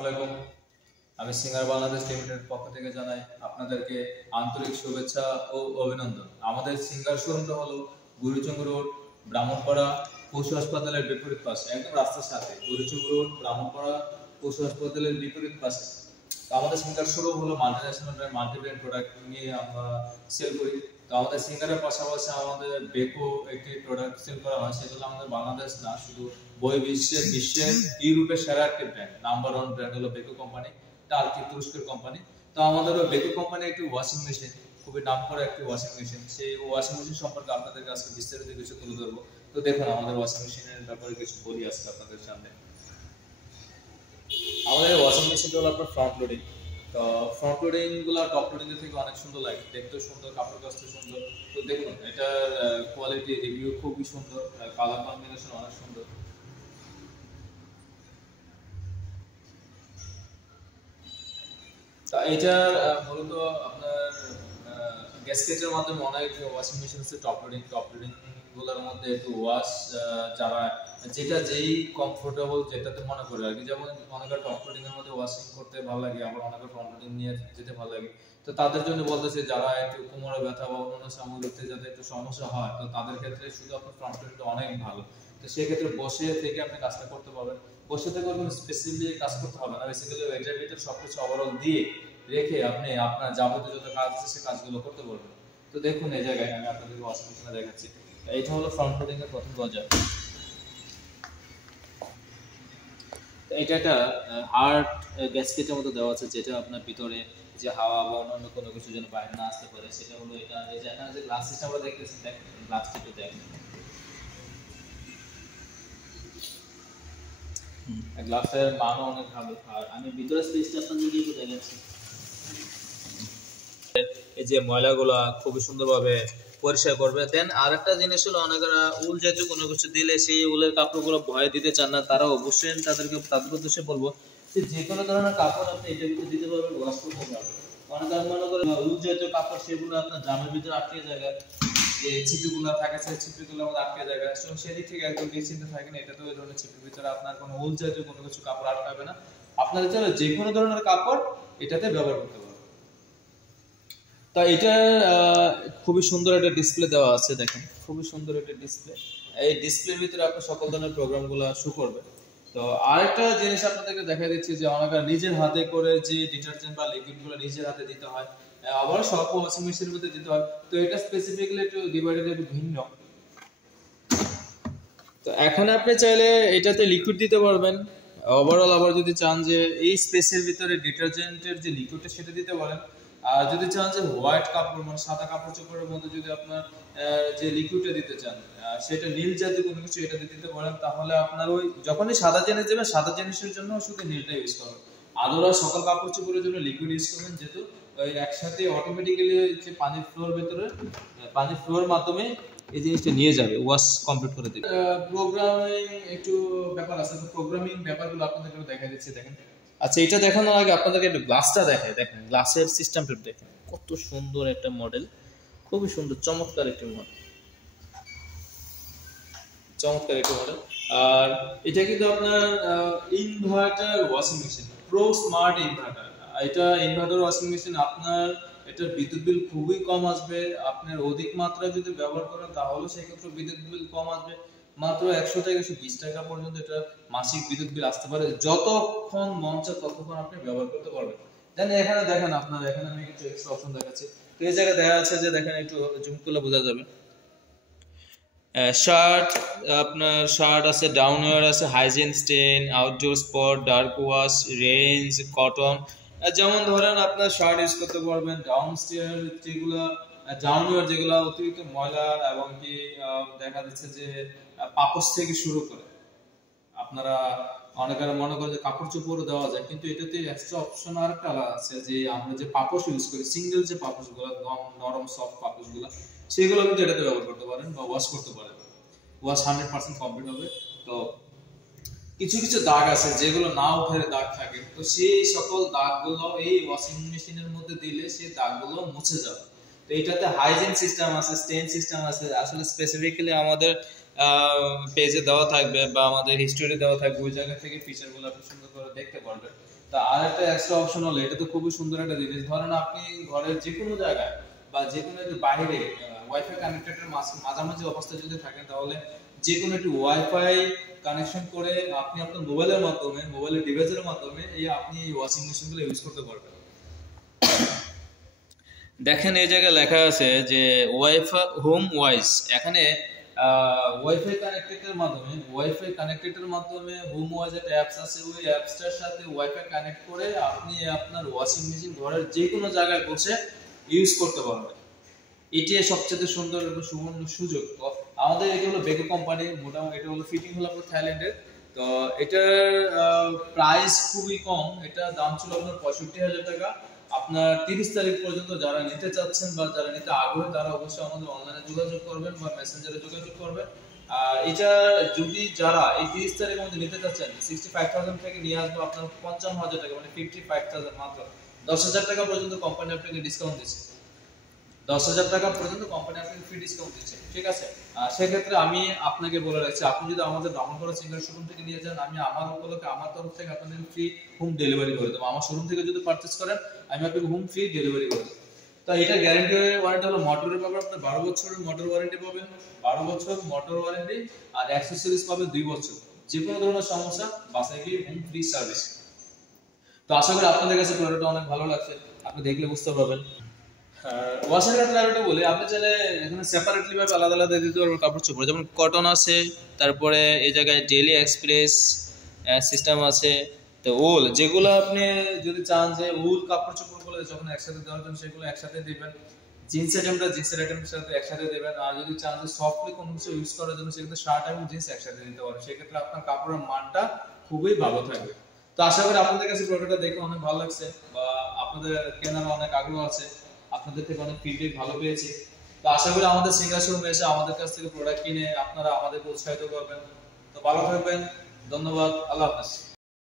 আসসালামু আলাইকুম। আমি সিঙ্গার বাংলাদেশ লিমিটেড পক্ষ থেকে জানাই আপনাদেরকে আন্তরিক শুভেচ্ছা ও অভিনন্দন। আমাদের সিঙ্গার শোরুমটা হলো গুরুচং রোড, ব্রাহ্মণপাড়া পশু হাসপাতালের বিপরীত পাশে, একদম রাস্তার সাথে। গুরুচং রোড, ব্রাহ্মণপাড়া পশু হাসপাতালের বিপরীত পাশে। তো আমাদের সিঙ্গার শোরুম হলো মাল্টিন্যাশনাল ব্র্যান্ড, মাল্টিব্র্যান্ড প্রোডাক্ট নিয়ে আমরা সেল করি। তো আমাদের সিঙ্গারের পাশাপাশি আমাদের বেকো একটি প্রোডাক্ট সেল করা হয়। সেগুলো আমাদের বাংলাদেশ না, শুধু বিশ্বের ইউরোপের সেরা একটি ব্র্যান্ড, নাম্বার 1 ব্র্যান্ড হলো বেকো কোম্পানি। টার্কি, তুরস্কের কোম্পানি। তো আমাদের বেকো কোম্পানি একটি ওয়াশিং মেশিন, খুবই নামকরা একটি ওয়াশিং মেশিন। সেই ওয়াশিং মেশিন সম্পর্কে আপনাদের কাছে বিস্তারিত কিছু তুলে ধরবো। তো দেখুন আমাদের ওয়াশিং মেশিনের ব্যাপারে কিছু বলি আজকে আপনাদের সামনে। আমাদের ওয়াশিং মেশিনটা হলো আপনার ফ্রন্ট লোডিং। তো ফ্রন্ট লোডিং গুলা টপ লোডিং এর থেকে অনেক সুন্দর লাগে, দেখতে সুন্দর, কাপড় কাজটা সুন্দর। তো দেখুন এটার কোয়ালিটি রিভিউ খুবই সুন্দর, কালার কম্বিনেশন অনেক সুন্দর। তা এটার মূলত আপনার গ্যাসকেটের মাধ্যমে অনেক ওয়াশিং মেশিন আছে টপ লোডিং গুলোর মধ্যে একটু ওয়াশ যারা যেই কমফোর্টেবল যেটাতে মনে করে আর কি। যেমন অনেকে টপ লোডিং এর মধ্যে ওয়াশিং করতে ভালো লাগে, আবার অনেকে ফ্রন্ট লোডিং নিয়ে যেতে ভালো লাগে। তো তাদের জন্য বলতেছে যারা একটু কোমরে ব্যথা বা অন্যান্য সামগ্রীতে যাতে একটু সমস্যা হয়, তো তাদের ক্ষেত্রে শুধু আপনার ফ্রন্ট লোডিংটা অনেক ভালো। তো সেক্ষেত্রে বসে থেকে আপনি কাজটা করতে পারবেন। বসে থেকে কোনো স্পেসিফিক কাজ করতে হবে না, বেসিক্যালি এটার ভিতরে সবকিছু ওভারঅল দিয়ে রেখে আপনি আপনার যাবতীয় যত কাজ আছে সেই কাজগুলো করতে পারবেন। তো দেখুন এই জায়গায় আমি আপনাদেরকে ওয়াশিং মেশিনে দেখাচ্ছি। এইটা হলো ফ্রন্ট লোডিং এর প্রথম দরজা। এটা একটা হার্ড গ্যাসকেটের মতো দেওয়া আছে, যেটা আপনার ভিতরে যে হাওয়া বা অন্যান্য কোনো কিছু যেন বাইরে না আসতে পারে, সেটা হলো এটা। এই যে এখানে যে গ্লাস সিস্টেম আমরা দেখতেছি, দেখেন গ্লাসটা একটু দেখেন, গ্লাসের মানও অনেক ভালো। আর আমি ভিতরে স্পেসটা আপনাদেরকে একটু দেখাচ্ছি। এই যে ময়লাগুলা খুবই সুন্দরভাবে পরিষ্কার করবে। দেন আরেকটা জিনিস হলো, অনেকেরা উল জাতীয় কোনো কিছু দিলে সেই উলের কাপড়গুলো ভয়ে দিতে চান না, তারা অবশ্যই তাদের উদ্দেশ্যে বলবো যে কোনো ধরনের কাপড় আপনি এটা ভিতরে দিতে পারবেন, ওয়াশ করতে পারবেন। অনেকে মনে করেন উল জাতীয় কাপড়, সেগুলো আপনার জামের ভিতরে আটকে জায়গায় যে ছিপিগুলো থাকে, সেই ছিপিগুলোর মধ্যে আটকে জায়গায়, সেদিক থেকে একদম নিশ্চিন্ত থাকেন। এটা তো এই ধরনের ছিপির ভিতরে আপনার কোনো উল জাতীয় কোনো কিছু কাপড় আটকাবে না। আপনাদের চাইলে যে কোনো ধরনের কাপড় এটাতে ব্যবহার করতে পারবেন। তা এটা খুবই সুন্দর একটা ডিসপ্লে দেওয়া আছে, দেখেন খুবই সুন্দর একটা ডিসপ্লে। এই ডিসপ্লের ভিতরে আপনি সকল ধরনের প্রোগ্রামগুলো শো করবে। তো আরেকটা জিনিস আপনাদেরকে দেখা দিচ্ছি যে অনেকে নিজের হাতে করে যে ডিটারজেন্ট বা লিকুইডগুলো নিজের হাতে দিতে হয়, আবার সব ওয়াশিং মেশিনের মধ্যে দিতে হয়। তো এটা স্পেসিফিক্যালি একটু ডিভাইডেড একটু ভিন্ন। তো এখন আপনি চাইলে এটাতে লিকুইড দিতে পারবেন ওভারঅল, আবার যদি চান যে এই স্পেসের ভিতরে ডিটারজেন্টের যে লিকুইডটা সেটা দিতে পারেন। আর যদি চান যে হোয়াইট কাপড় মানে সাদা কাপড় চোপড়ের মধ্যে যদি আপনার যে লিকুইডটা দিতে চান, সেটা নীল জাতীয় কোনো কিছু এটা দিতে পারেন, তাহলে আপনার ওই যখনই সাদা জিনিস দেবেন, সাদা জিনিসের জন্য শুধু নীলটা ইউজ করবেন। আদরা সকল কাপড় চোপড়ের জন্য লিকুইড ইউজ করবেন, যেহেতু ওই একসাথে অটোমেটিক্যালি যে পানির ফ্লোর ভিতরে পানির ফ্লোর মাধ্যমে এই জিনিসটা নিয়ে যাবে, ওয়াশ কমপ্লিট করে দেবে। প্রোগ্রামিং একটু ব্যাপার আছে, তো প্রোগ্রামিং ব্যাপারগুলো আপনাদেরকে দেখা দিচ্ছি, দেখেন। আচ্ছা, এটা দেখানোর আগে আপনাদেরকে একটু গ্লাসটা দেখাই। দেখেন গ্লাসের সিস্টেমটা দেখেন, কত সুন্দর একটা মডেল, খুবই সুন্দর, চমৎকার একটি মডেল, চমৎকার একটি মডেল। আর এটা কিন্তু আপনার inverter washing machine, pro smart inverter. এটা ইনভার্টার ওয়াশিং মেশিন, আপনার এটার বিদ্যুৎ বিল খুবই কম আসবে। আপনার অধিক মাত্রায় যদি ব্যবহার করেন তাহলে সেক্ষেত্রে বিদ্যুৎ বিল কম আসবে। মাত্র 100 থেকে 120 টাকা পর্যন্ত এটা মাসিক বিদ্যুৎ বিল আসতে পারে, যতক্ষণ মন চায় ততক্ষণ আপনি ব্যবহার করতে পারবেন। দেন এখানে দেখেন, আপনার এখানে আমি কিছু এক্সট্রা অপশন দেখাচ্ছি। তো এই জায়গায় দেখা যাচ্ছে যে দেখেন, একটু জুম করলে বোঝা যাবে। শার্ট, আপনার শার্ট আছে, ডাউনওয়্যার আছে, hygiene stain, outdoor spot, dark wash, range, cotton. যেমন ধরেন আপনার শার্ট ইউজ করতে পারবেন, ডাউনস্টিয়ার যেগুলো ডাউনওয়্যার যেগুলো অতিরিক্ত ময়লা এবং কি দেখা যাচ্ছে যে পাপোশ থেকে শুরু করে আপনারা অনেকে মনে করেন যে কাপড় চোপড়ও দেওয়া যায়, কিন্তু এটাতে এক্সট্রা অপশন আরেকটা আছে যে আমরা যে পাপোশ ইউজ করি, সিঙ্গেল যে পাপোশগুলো, নরম সফট পাপোশগুলো, সেগুলো কিন্তু এটাতে ব্যবহার করতে পারেন বা ওয়াশ করতে পারেন। ওয়াশ 100% কমপ্লিট হবে। তো কিছু কিছু দাগ আছে যেগুলো না উঠে দাগ থাকে, তো সেই সকল দাগগুলো এই ওয়াশিং মেশিনের মধ্যে দিলে সেই দাগগুলো মুছে যাবে। তো এটাতে হাইজিন সিস্টেম আছে, স্টেন সিস্টেম আছে। আসলে স্পেসিফিক্যালি আমাদের পেজে দেওয়া থাকবে বা আমাদের হিস্টোরি দেওয়া থাকবে, ওই জায়গা থেকে ফিচারগুলো আপনি সুন্দর করে দেখতে পারবেন। তা আর একটা এক্সট্রা অপশন হলো, এটা তো খুবই সুন্দর একটা জিনিস, ধরেন আপনি ঘরের যে কোনো জায়গায় বা যে কোনো বাইরে ওয়াইফাই কানেক্টেডের মাঝামাঝি অবস্থায় যদি থাকেন, তাহলে যে কোনো একটি ওয়াইফাই কানেকশন করে আপনি আপনার মোবাইলের মাধ্যমে, মোবাইলের ডিভাইসের মাধ্যমে আপনি এই ওয়াশিং মেশিনগুলো ইউজ করতে পারবেন। দেখেন এই জায়গায় লেখা আছে যে ওয়াইফাই হোম ওয়াইস, এখানে ওয়াইফাই কানেক্টেডের মাধ্যমে হোম ওয়াইজ একটা অ্যাপস আছে, ওই অ্যাপসটার সাথে ওয়াইফাই কানেক্ট করে আপনি আপনার ওয়াশিং মেশিন ঘরের যে কোনো জায়গায় বসে ইউজ করতে পারবেন। এটি সবচেয়ে সুন্দর এবং সুবর্ণ সুযোগ। তো আমাদের এটা হলো বেকো কোম্পানি, মোটামুটি এটা হলো ফিটিং হলো আপনার থাইল্যান্ডের। তো এটার প্রাইস খুবই কম, এটা দাম ছিল আপনার 65,000 টাকা। আপনার 30 তারিখ পর্যন্ত যারা নিতে চাচ্ছেন বা যারা নিতে আগ্রহী, তারা অবশ্যই আমাদের অনলাইনে যোগাযোগ করবেন বা মেসেঞ্জারে যোগাযোগ করবেন। এটা যদি যারা এই 30 তারিখের মধ্যে নিতে চাচ্ছেন, 65,000 থেকে নিয়ে আসবো আপনার 55,000 টাকা, মানে 55,000, মাত্র 10,000 টাকা পর্যন্ত কোম্পানি আপনাকে ডিসকাউন্ট দিচ্ছে। 10,000 টাকা পর্যন্ত কোম্পানি আপনাকে ফ্রি ডিসকাউন্ট দিচ্ছে, ঠিক আছে। সেক্ষেত্রে আমি আপনাকে বলে রাখছি, আপনি যদি আমাদের ব্রাহ্মণপাড়া সিঙ্গার শোরুম থেকে নিয়ে যান, আমি আমার উপলক্ষে আমার তরফ থেকে আপনাদের ফ্রি হোম ডেলিভারি করে দেবো। আমার শোরুম থেকে যদি পারচেজ করেন, আমি আপনাকে হোম ফ্রি ডেলিভারি করে দেবো। তো এটা গ্যারান্টি ওয়ারেন্টি হলো, মোটরের পাবেন আপনি 12 বছরের মোটর ওয়ারেন্টি পাবেন, 12 বছর মোটর ওয়ারেন্টি, আর অ্যাক্সেসরিজ পাবেন 2 বছর। যে কোনো ধরনের সমস্যা বাসায় গিয়ে হোম ফ্রি সার্ভিস। তো আশা করি আপনাদের কাছে প্রোডাক্টটা অনেক ভালো লাগছে, আপনি দেখলে বুঝতে পারবেন। ওয়াশের ক্ষেত্রে আর একটা বলি, আপনি চাইলে এখানে সেপারেটলি ভাবে আলাদা আলাদা দিতে পারবেন কাপড় চোপড়, যেমন কটন আছে, তারপরে এই জায়গায় ডেইলি এক্সপ্রেস সিস্টেম আছে। তো উল, যেগুলো আপনি যদি চান যে উল কাপড় চোপড়গুলো যখন একসাথে দেওয়ার জন্য, সেগুলো একসাথে দিবেন। জিন্স আইটেমটা জিন্সের আইটেমের সাথে একসাথে দেবেন। আর যদি চান যে সফটলি কোনো কিছু ইউজ করার জন্য, সেক্ষেত্রে শার্ট এবং জিন্স একসাথে দিতে পারেন। সেক্ষেত্রে আপনার কাপড়ের মানটা খুবই ভালো থাকবে। তো আশা করি আপনাদের কাছে প্রোডাক্টটা দেখে অনেক ভালো লাগছে বা আপনাদের কেনার অনেক আগ্রহ আছে, আপনাদের থেকে অনেক ফিডব্যাক ভালো পেয়েছি। তো আশা করি আমাদের সিঙ্গার শোরুমে এসে আমাদের কাছ থেকে প্রোডাক্ট কিনে আপনারা আমাদেরকে উৎসাহিত করবেন। তো ভালো থাকবেন, ধন্যবাদ, আল্লাহ হাফেজ।